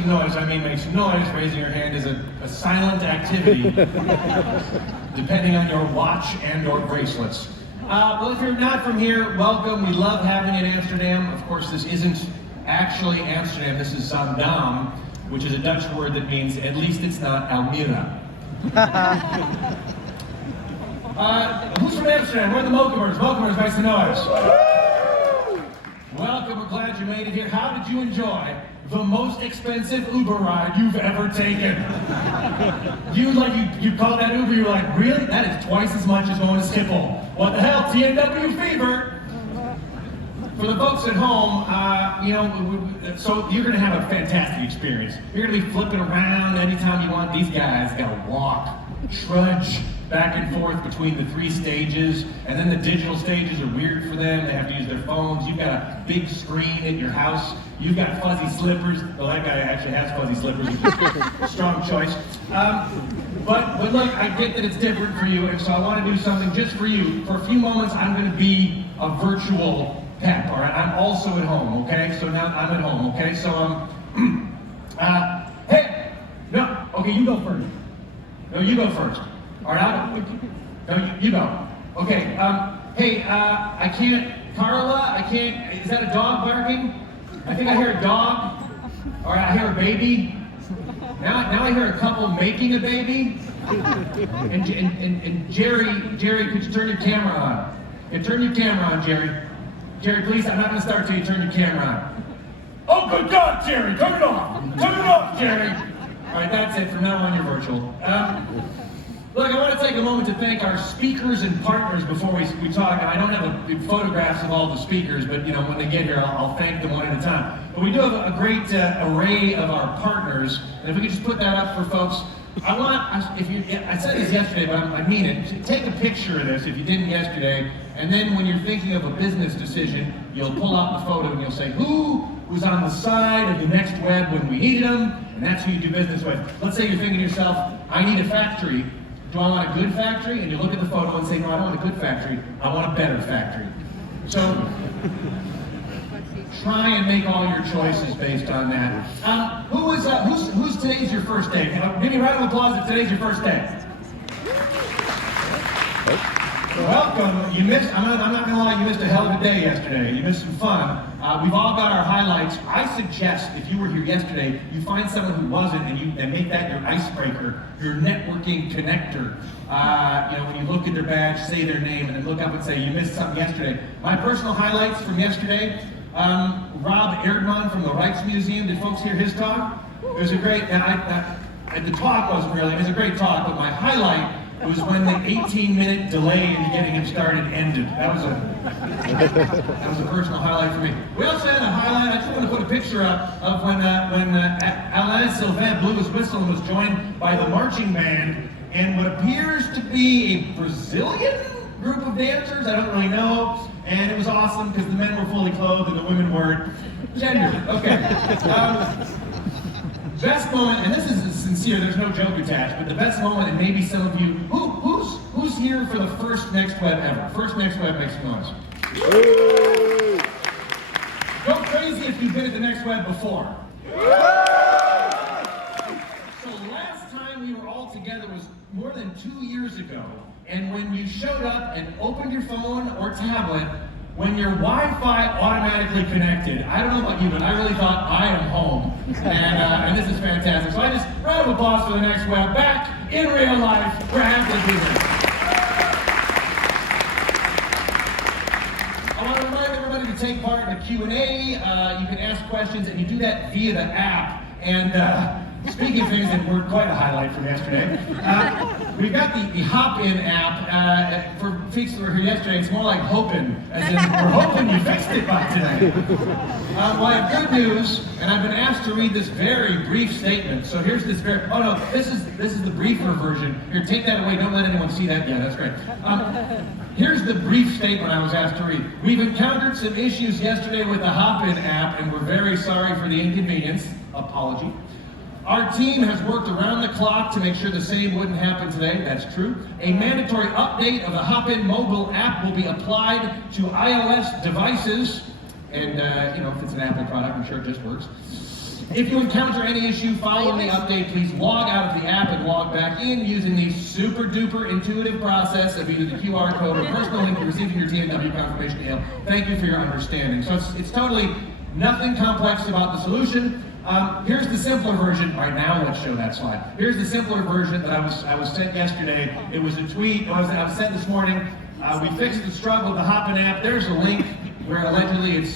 some noise, I mean make some noise. Raising your hand is a silent activity, depending on your watch and or bracelets. Well, if you're not from here, welcome. We love having you in Amsterdam. Of course, this isn't actually Amsterdam. This is Zandam, which is a Dutch word that means at least it's not Almira. Who's from Amsterdam? Where are the Mokumers? Mokumers, make some noise. Welcome, we're glad you made it here. How did you enjoy the most expensive Uber ride you've ever taken? You called that Uber, you were like, really? That is twice as much as going to Schiphol. What the hell, TNW fever? For the folks at home, so you're gonna have a fantastic experience. You're gonna be flipping around anytime you want. These guys gotta walk, trudge back and forth between the 3 stages, and then the digital stages are weird for them. They have to use their phones. You've got a big screen at your house. You've got fuzzy slippers. Well, that guy actually has fuzzy slippers, which is a strong choice. But look, I get that it's different for you, and so I want to do something just for you. For a few moments, I'm going to be a virtual pep, all right? I'm also at home, okay? So now I'm at home, okay? So, hey, no, okay, you go first. No, you go first. All right, no, you go. Okay, hey, I can't, Carla, I can't, is that a dog barking? I think I hear a dog. All right, I hear a baby. Now I hear a couple making a baby. And Jerry, could you turn your camera on? Yeah, turn your camera on, Jerry. Jerry, please, I'm not gonna start till you turn your camera on. Oh, good God, Jerry, turn it off. Turn it off, Jerry. All right, that's it, from now on you're virtual. Look, I want to take a moment to thank our speakers and partners before we talk. I don't have photographs of all the speakers, but when they get here, I'll thank them one at a time. But we do have a great array of our partners, and if we could just put that up for folks. I said this yesterday, but I mean it. Take a picture of this if you didn't yesterday, and then when you're thinking of a business decision, you'll pull out the photo and you'll say, who was on the side of the next web when we needed them, and that's who you do business with. Let's say you're thinking to yourself, I need a factory. Do I want a good factory? And you look at the photo and say, no, I don't want a good factory. I want a better factory. So try and make all your choices based on that. Who's today's your first day? Give me a round of applause if today's your first day. Welcome. You missed, I'm not gonna lie, you missed a hell of a day yesterday. You missed some fun. We've all got our highlights. I suggest if you were here yesterday, you find someone who wasn't and make that your icebreaker, your networking connector. When you look at their badge, say their name, and then look up and say, you missed something yesterday. My personal highlights from yesterday, Rob Erdmann from the Rijksmuseum. Did folks hear his talk? It was a great, the talk wasn't really, it was a great talk, but my highlight was when the 18-minute delay in getting him started ended. That was a personal highlight for me. We also had a highlight, I just want to put a picture up of when Alain Sylvain blew his whistle and was joined by the marching band and what appears to be a Brazilian group of dancers, I don't really know, and it was awesome because the men were fully clothed and the women weren't. Gendered, okay. Best moment, and this is sincere, there's no joke attached, but the best moment, and maybe some of you, who's here for the first Next Web ever? First Next Web, make some noise. Go crazy if you've been at the Next Web before. So last time we were all together was more than 2 years ago, and when you showed up and opened your phone or tablet, when your Wi-Fi automatically connected, I don't know about you, but I really thought I am home. And this is fantastic. So I just, round of applause for the Next Web. Back in real life, we're happy to be here. I want to remind everybody to take part in the Q&A. You can ask questions, and you do that via the app. And speaking of things that were quite a highlight from yesterday, we've got the Hop-In app. For folks that were here yesterday, it's more like hoping, as in we're hoping you fixed it by today. Well, I have good news, and I've been asked to read this very brief statement. So here's this this is the briefer version. Here, take that away. Don't let anyone see that. Yeah, that's great. Here's the brief statement I was asked to read. We've encountered some issues yesterday with the Hop-In app, and we're very sorry for the inconvenience. Apology. Our team has worked around the clock to make sure the same wouldn't happen today. That's true. A mandatory update of the Hop-In mobile app will be applied to iOS devices. And, if it's an Apple product, I'm sure it just works. If you encounter any issue following the update, please log out of the app and log back in using the super duper intuitive process of either the QR code or personal link to receiving your TNW confirmation email. Thank you for your understanding. So it's totally nothing complex about the solution. Here's the simpler version. Right now, let's show that slide. Here's the simpler version that I was sent yesterday. It was a tweet I was sent this morning. We fixed the struggle with the Hopin app. There's a link where allegedly it's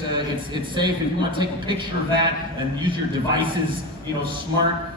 safe. If you want to take a picture of that and use your device's smart